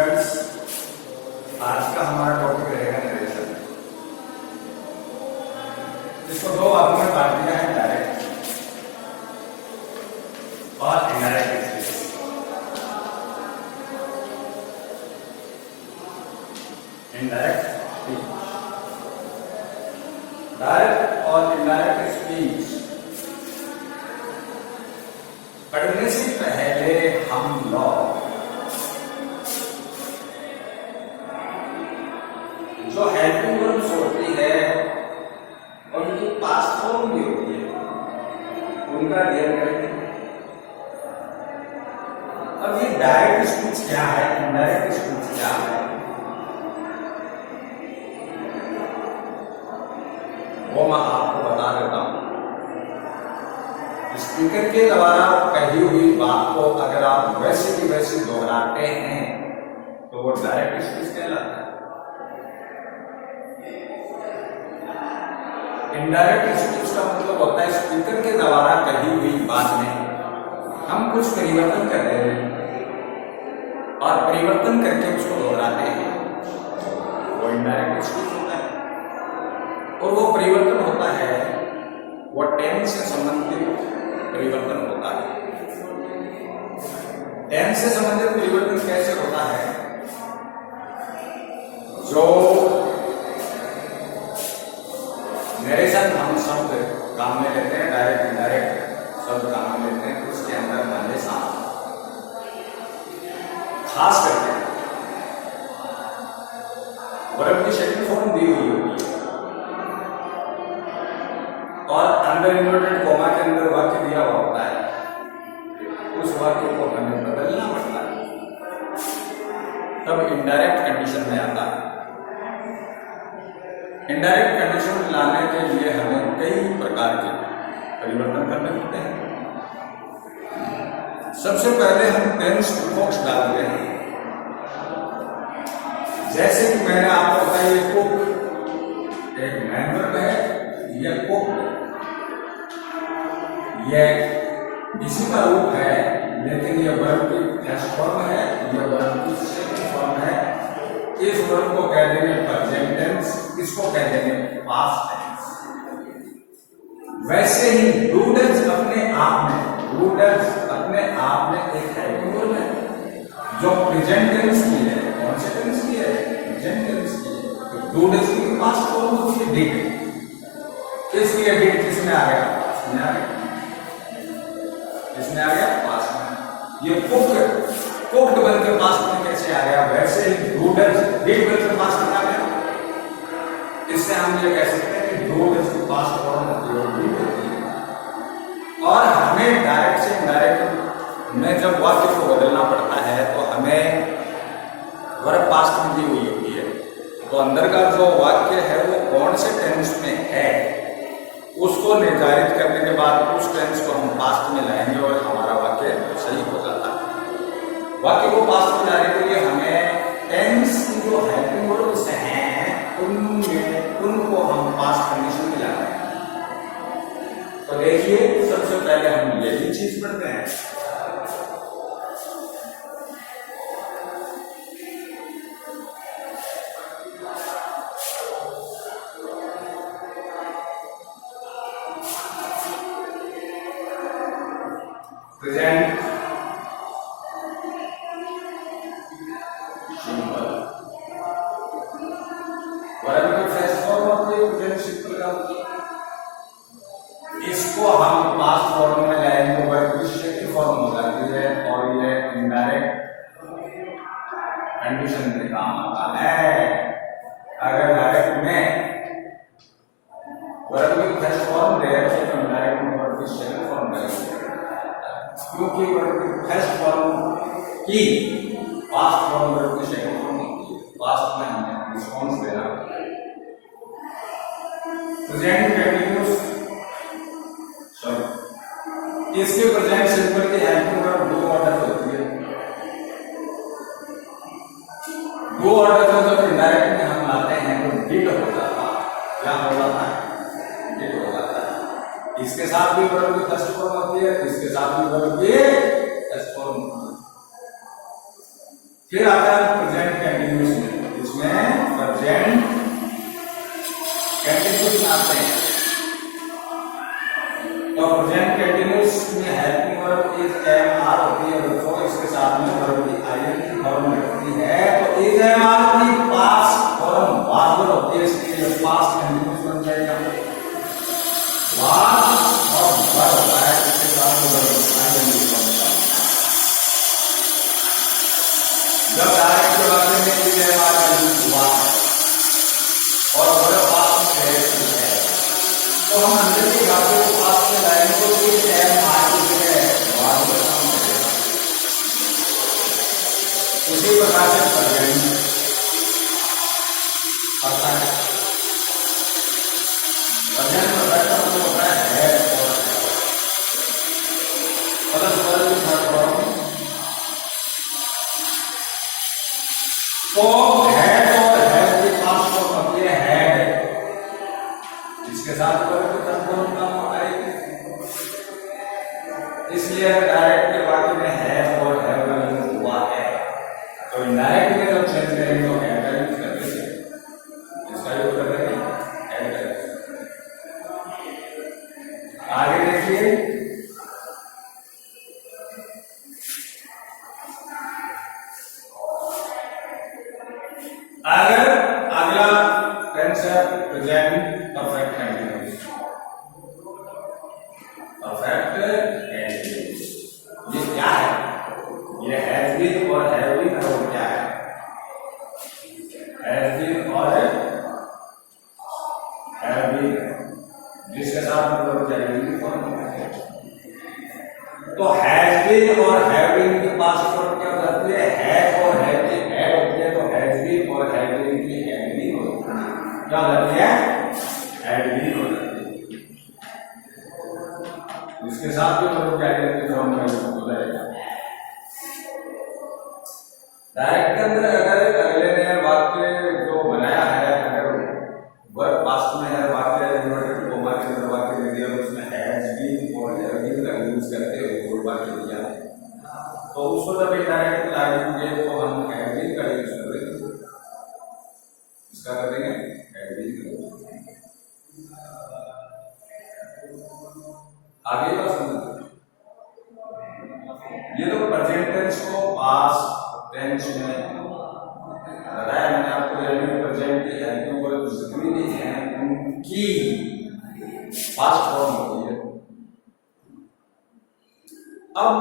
Students, आज का हमारा टॉपिक रहेगा नरेशन। इसको दो भागों में बांट दिया है, डायरेक्ट और indirect speech. Indirect speech, direct और इनडायरेक्ट स्पीच पढ़ने से पहले हम लोग जो हेल्पिंग वर्ब्स होती है उनकी पास्ट फॉर्म भी होती है, उनका रियल करेंगे। अब ये डायरेक्ट स्पीच क्या है, इनडायरेक्ट स्पीच क्या है, वो मैं आपको बता देता हूं। स्पीकर के द्वारा कही हुई बात को अगर आप वैसे की वैसे दोहराते हैं तो वो डायरेक्ट स्पीच कहलाता है। इनडायरेक्ट स्पीच का मतलब होता है स्पीकर के द्वारा कही हुई बात में हम कुछ परिवर्तन कर रहे हैं और परिवर्तन करके उसको दोहराते हैं, वो इनडायरेक्ट स्पीच होता है। और वो परिवर्तन होता है, वो टेंस से संबंधित परिवर्तन होता है। टेंस से संबंधित परिवर्तन कैसे होता है? जो नरेशन हम शब्द काम में लेते हैं, डायरेक्ट इनडायरेक्ट शब्द काम में लेते हैं, उसके अंदर हमेशा खास करके वर्ब की सेकंड फॉर्म दी हुई होती है और अंडर इन्वर्टेड कोमा के अंदर वाक्य दिया हुआ होता है, उस वाक्य को हमें बदलना पड़ता है, तब इनडायरेक्ट कंडीशन में आता है। इनडायरेक्ट कंडीशन में लाने के लिए हमें कई प्रकार के परिवर्तन करने होते हैं। सबसे पहले हम टेंस प्रीफिक्स डालते हैं। जैसे कि मैंने आपको बताया, ये कुक एक मैन वर्ब है, यह कुक यह इसी का रूप है, लेकिन यह वर्ब की फर्स्ट फॉर्म है, यह वर्ब की सेकंड फॉर्म है। इस वर्ब को कह देंगे प्रेजेंट टेंस, इसको कह देंगे पास्ट टेंस। वैसे ही डूडल्स अपने आप में एक हेल्पिंग वर्ब है जो प्रेजेंट टेंस की है। कौन से टेंस की है? प्रेजेंट टेंस की है। तो डूडल्स की पास्ट फॉर्म होती है डिड। इसलिए डिड किसमें आ गया? इसमें आ गया, इसमें आ गया पास्ट में। ये कुक्ड बन के पास्ट में कैसे आ गया? वैसे ही डूडल्स डिड बन के पास्ट में आ गया। इससे हम ये कह सकते हैं कि डूडल्स की पास्ट फॉर्म होती है। और हमें डायरेक्ट से इनडायरेक्ट में जब वाक्य को बदलना पड़ता है तो हमें वर्ब पास्ट में दी हुई होती है, तो अंदर का जो वाक्य है वो कौन से टेंस में है उसको निर्धारित करने के बाद उस टेंस को हम पास्ट में लाएंगे और हमारा वाक्य सही हो जाता है। वाक्य को पास्ट में लाने के लिए हमें टेंस की जो हेल्पिंग वर्ब्स हैं उनको हम पास्ट कंडीशन में लाते हैं। तो देखिए, सबसे पहले हम यही चीज पढ़ते हैं। प्रेजेंट सिंपल वर्ब की फर्स्ट फॉर्म होती है प्रेजेंट सिंपल का। इसको हम पास्ट फॉर्म में लाएंगे, वर्ब की सेकंड फॉर्म हो जाती है और ये इनडायरेक्ट कंडीशन में काम आता है। अगर डायरेक्ट में वर्ब की फर्स्ट फॉर्म दे तो इनडायरेक्ट में वर्ब की सेकंड फॉर्म देंगे, क्योंकि वर्ब की फर्स्ट फॉर्म की पास्ट फॉर्म वर्ब की सेकंड फॉर्म होती है। पास्ट में हमें रिस्पॉन्स देना होता है। प्रेजेंट कंटिन्यूअस इसके प्रेजेंट सिंपल की हेल्पिंग वर्ब दो ऑर्डर होती है। दो ऑर्डर में जब इनडायरेक्ट में हम लाते हैं तो डिड हो जाता है। क्या हो जाता है? डिड हो जाता है। इसके साथ भी वर्ब की फर्स्ट फॉर्म होती है, इसके साथ भी वर्ब की फर्स्ट फॉर्म। फिर आता है कंटिन्यूस आते हैं। तो प्रेजेंट कंटिन्यूस में helping verb is am are होती है दोस्तों, इसके साथ में वर्ब की आईएनजी फॉर्म लगती है। तो इज एम आर की पास्ट फॉर्म वाज होती है, इसलिए पास्ट कंटिन्यूस बन जाएगा। वाज और वर होता है, इसके साथ में वर्ब की आईएनजी फॉर्म होता है। जब डायरेक्ट के बारे में इज एम आर का यूज हुआ और वर्ब पास्ट में है, तो हम अंदर की बातों को पास्ट में लाएंगे तो इज एम आर की जगह वाज का काम करेगा। उसी प्रकार से प्रेजेंट आता है। प्रेजेंट परफेक्ट का मतलब होता है और प्लस वर्ब की थर्ड फॉर्म। तो हैड और हैव के पास फॉर्म होती है हैड, इसके साथ वर्ब की थर्ड फॉर्म काम आएगी। इसलिए डायरेक्ट के वाक्य में हैव और हैव का यूज हुआ है, तो इनडायरेक्ट में जब चेंज करेंगे तो हैव का यूज कर देंगे, इसका यूज कर देंगे हैव का यूज। आगे देखिए, अगर अगला टेंस है present perfect continuous. Perfect continuous ये क्या है? ये हैज बीन और हैव बीन और क्या है? हैज बीन और हैव बीन, जिसके साथ मतलब जाएगी फॉर्म। तो हैज बीन और हैव बीन के पास फॉर्म क्या होती है? हैव और हैव की हैड होती है, तो हैज बीन और हैव बीन की हैड बीन होती है। क्या होती है? हैड बीन हो जाती है, जिसके साथ भी मतलब जाएगी फॉर्म का यूज हो जाएगा। डायरेक्ट के अंदर अगर अगले ने वाक्य जो बनाया है, अगर वर्ब पास्ट में है, वाक्य इन्वर्टेड कोमा के अंदर वाक्य दे दिया, उसमें हैज बीन और हैव बीन का यूज करते हुए कोई वाक्य दिया है, तो उसको जब इनडायरेक्ट लाएंगे तो हम हैव बीन का यूज करेंगे। इसका करेंगे हैव बीन का यूज। आगे का समझो, ये तो प्रेजेंट टेंस को पास्ट टेंस में बताया मैंने आपको, यानी प्रेजेंट की हेल्पिंग वर्ब जितनी भी हैं उनकी पास्ट फॉर्म होती है। अब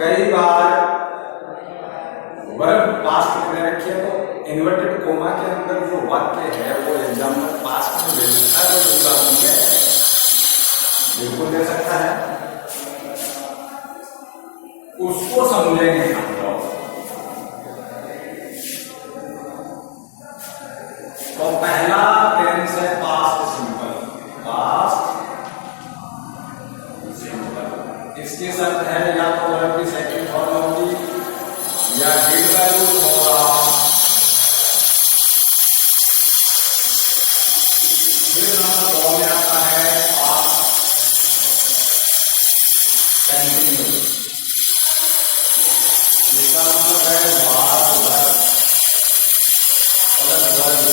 कई बार वर्ब पास्ट में रखिए तो इन्वर्टेड कोमा के अंदर जो वाक्य है वो एग्जाम्पल पास्ट में दे सकता है, तो दूसरा है बिल्कुल दे सकता है, उसको समझेंगे हम लोग। तो पहला टेंस है पास्ट सिंपल, पास्ट सिंपल। इसके शर्त है या तो वर्ब की सेकंड फॉर्म होगी या डिड का यूज होगा। फिर नंबर 2 में आता है पास्ट कंटिन्यूस, इसका मतलब है was verb plus verb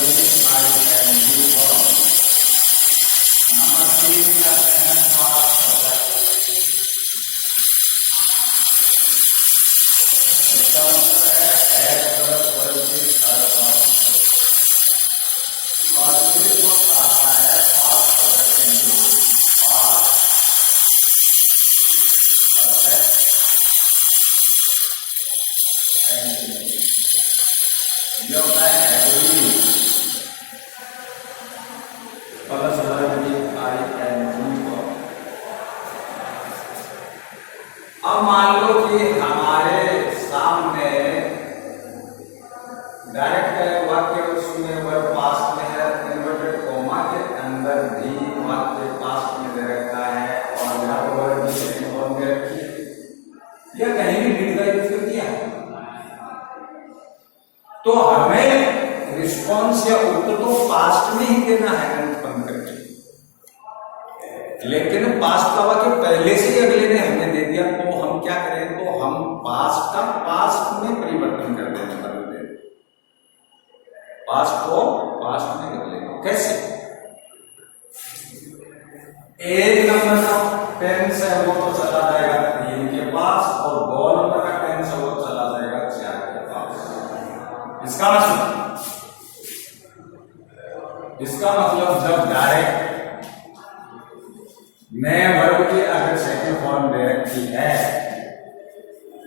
ING form. Number 3 में आते हैं पास्ट परफेक्ट, इसका मतलब है हैव प्लस वर्ब की थर्ड फॉर्म। और फिर जो आता है past perfect continuous, past perfect continuous, ये होता है प्लस वर्ब की आईएनजी फॉर्म। अब मान लो कि हमारे सामने डायरेक्ट वाक्य उसमें वर्ब पास्ट में है, इन्वर्टेड कोमा के अंदर भी वाक्य पास्ट में दे रखा है और यहाँ पर वर्ब की सेकंड फॉर्म में रखी है, या कहीं भी डिड का यूज कर दिया, तो हमें रिस्पॉन्स या उत्तर तो पास्ट में ही देना है गणित बंद करके। लेकिन पास्ट का वाक्य पहले से ही अगले ने हमें दे दिया, तो हम क्या करें? तो हम पास्ट का पास्ट में परिवर्तन कर देंगे, बदल देंगे, पास्ट को पास्ट में कर लेंगे। कैसे? एक नंबर का टेंस है वो तो चला जाएगा 3 के पास, और 2 नंबर का टेंस है वो चला जाएगा 4 के पास। इसका मतलब जब डायरेक्ट में वर्ब की अगर सेकंड फॉर्म दे रखी है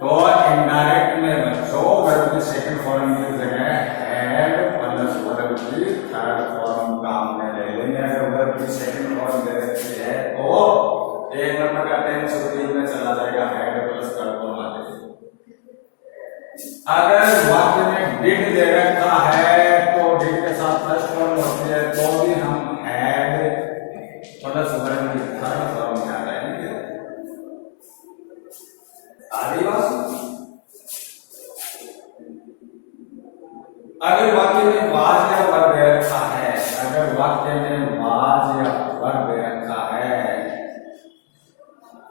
तो इनडायरेक्ट में बच्चों वर्ब की सेकंड फॉर्म की जगह हैड प्लस वर्ब की थर्ड फॉर्म काम में ले लेंगे। अगर वर्ब की सेकंड फॉर्म दे रखी है तो एक नंबर का टेंस रूटीन में चला जाएगा हैड प्लस थर्ड फॉर्म आ जाएगी। अगर वाक्य में डिड दे रखा है तो डिड के साथ फर्स्ट फॉर्म होती है तो भी हम हैड प्लस वर्ब की थर्ड फॉर्म में आ जाएंगे। अगर वाक्य में वाज या वर्ब दे रखा है, अगर वाक्य में वाज या वर्ब दे रखा है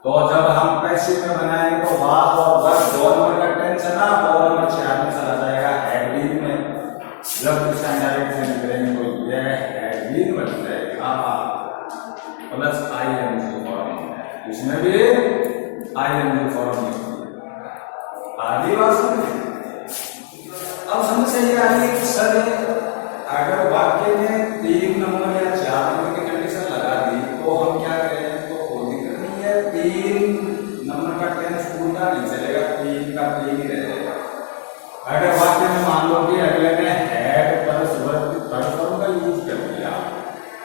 तो जब हम पैसिव में बनाएंगे तो वाज और वर्ब 2 नंबर का टेंस है ना, 2 नंबर 4 में चला जाएगा हैड बीन में। जब इसका डायरेक्ट सेंस करेंगे तो ये हैड बीन बन जाएगा प्लस आईएनजी फॉर्म, इसमें भी आईएनजी फॉर्म आदिवासी। अब समझ ये आ रही है कि सर अगर वाक्य में 3 नंबर या 4 नंबर की कंडीशन लगा दी तो हम क्या करें, तो कोई दिक्कत नहीं है, 3 नंबर का टेंस उल्टा नहीं चलेगा, 3 का 3 ही रहेगा। अगर वाक्य में मान लो कि अगले ने had plus verb third form का यूज कर दिया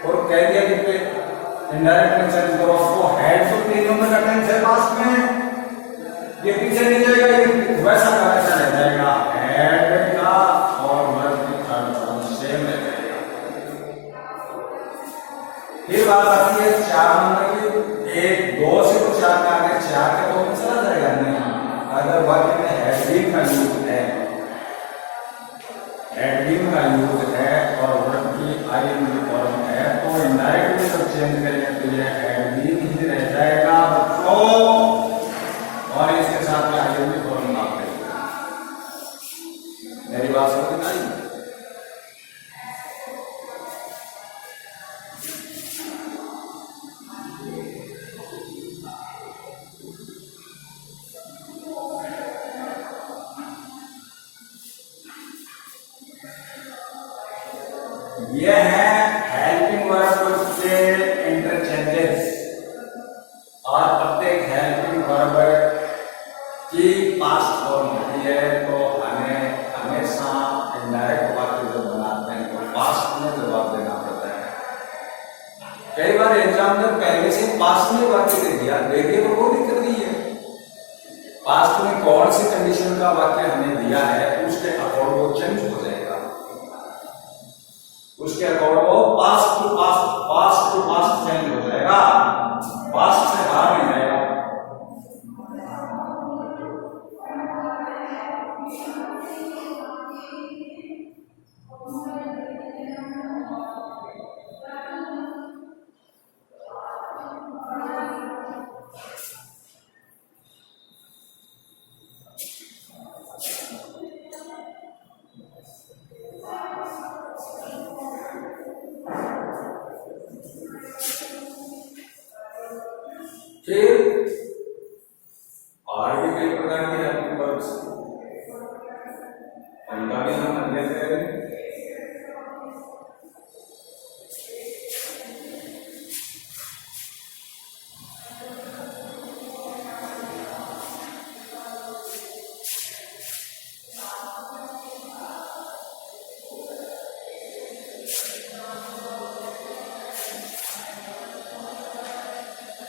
और कह दिया कि इनडायरेक्ट में चेंज करो, तो हैड तो 3 नंबर का टेंस है पास्ट में, ये पीछे नहीं जाएगा, ये वैसा का वैसा रह जाएगा, हैड का और वर्ब की थर्ड फॉर्म सेम रह जाएगा। फिर बात आती है 4 नंबर की, 1 2 से तो 4 का आगे 4 का तो चला जाएगा नहीं। अगर वाक्य में हैड बीन का यूज है, हैड बीन का यूज है और वर्ब की आईएनजी फॉर्म है तो इनडायरेक्ट में जब चेंज करेंगे तो ये हैड बीन ही रह जाएगा बच्चों, और इसके साथ में आईएनजी फॉर्म ना करेंगे। मेरी बात समझ में आई? ये है हेल्पिंग वर्ब के इंटरचेंजेस, और प्रत्येक हेल्पिंग वर्ब की पास्ट फॉर्म होती है तो हमें हमेशा इनडायरेक्ट वाक्य जब बनाते हैं तो पास्ट में जवाब देना पड़ता है। कई बार एग्जाम में पहले से पास्ट में वाक्य दे दिया तो कोई दिक्कत नहीं है, पास्ट में कौन सी कंडीशन का वाक्य हमें दिया है उसके अकॉर्डिंग वो चेंज हो जाएगा, उसके अकॉर्डिंग वो पास्ट टू पास्ट चेंज हो जाएगा, पास्ट से बाहर नहीं जाएगा। फिर और भी कई प्रकार के हेल्पिंग वर्ब्स, उनका भी हम अध्ययन करेंगे।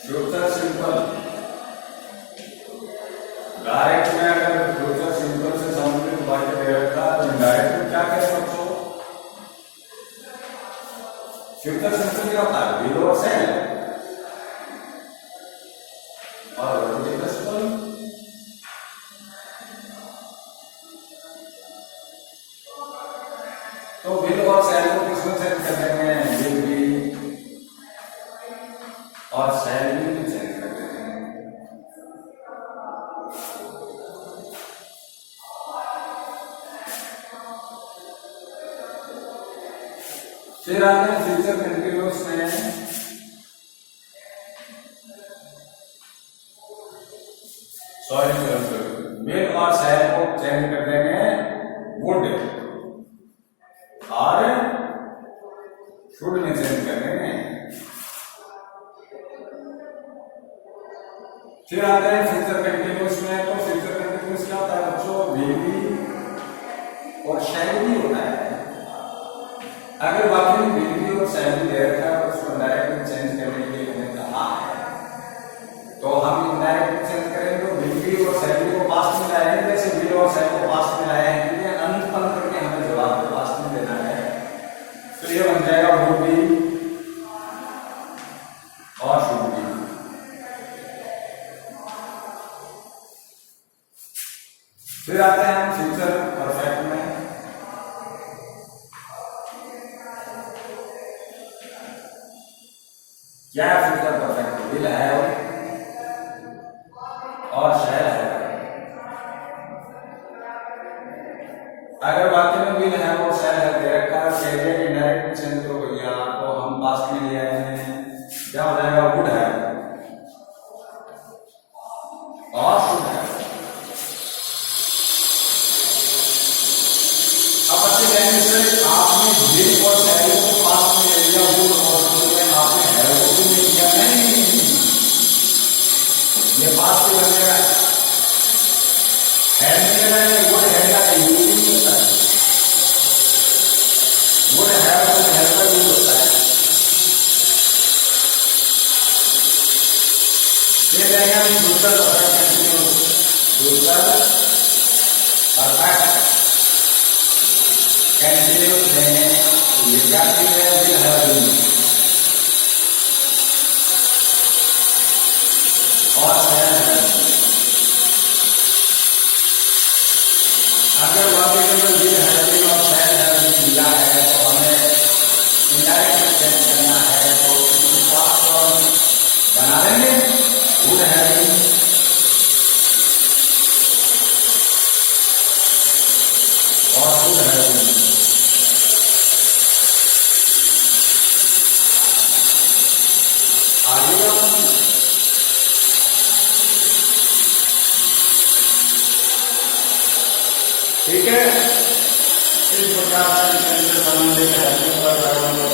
फ्यूचर सिंपल, डायरेक्ट में अगर फ्यूचर सिंपल से संबंधित वाक्य दे रखा तो इनडायरेक्ट में क्या कह सकते हो, फ्यूचर सिंपल क्या होता है, विल और सेल, और वर्टिकल तो विल और सेल को किसमें सेट कर देंगे, विल भी और सेल भी चेंज कर देते हैं। फिर आते हैं फ्यूचर कंटिन्यूअस में, वुड और शुड में चेंज कर देंगे। फिर आता है फ्यूचर कंटिन्यूअस में। तो फ्यूचर कंटिन्यूअस क्या होता है बच्चों? विल बी और शैल बी होता है। अगर वाकई में विल बी और शैल बी दे रखा है और उसको डायरेक्ट चेंज करने के लिए हमें कहा है तो हम इनडायरेक्ट चेंज करेंगे। तो विल बी और शैल बी को पास्ट में लाएंगे, जैसे विल और शैल को पास्ट में लाए हैं क्योंकि अनुत्पन्न करके हमें जवाब पास्ट में देना है। तो ये बन जाएगा वुड बी और शुड बी। फिर आते हैं हम फ्यूचर परफेक्ट में। क्या है फ्यूचर परफेक्ट? विल है और शैल है। अगर वाक्य में विल है और शैल है दे रखा है, कैरियर इनडायरेक्ट चेंज हो गया तो हम पास्ट में ले आएंगे। क्या हो जाएगा? वुड है और शुड है। अब अच्छे कहने से आपने विल और शैल को पास्ट में ले लिया, वुड और शुड में आपने है को भी नहीं लिया। नहीं, ये पास्ट से बन गया है नहीं लेना है। वुड है का यूज नहीं होता है। वुड है का यूज होता है। ये जाएगा future perfect continuous. Future perfect continuous में ये क्या चीज है? विल हैव बीन और शैल हैव बीन। अगर वाक्य के अंदर विल हैव बीन और शैल हैव बीन दिया है तो हमें इनडायरेक्ट में चेंज करना है। तो इसकी पास्ट फॉर्म बना लेंगे वुड हैव बीन और शुड हैव बीन। आगे ठीक है। इस प्रकार से संबंधित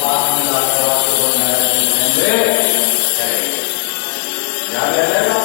पास में लाकर आपको करेंगे। याद आ जाएगा।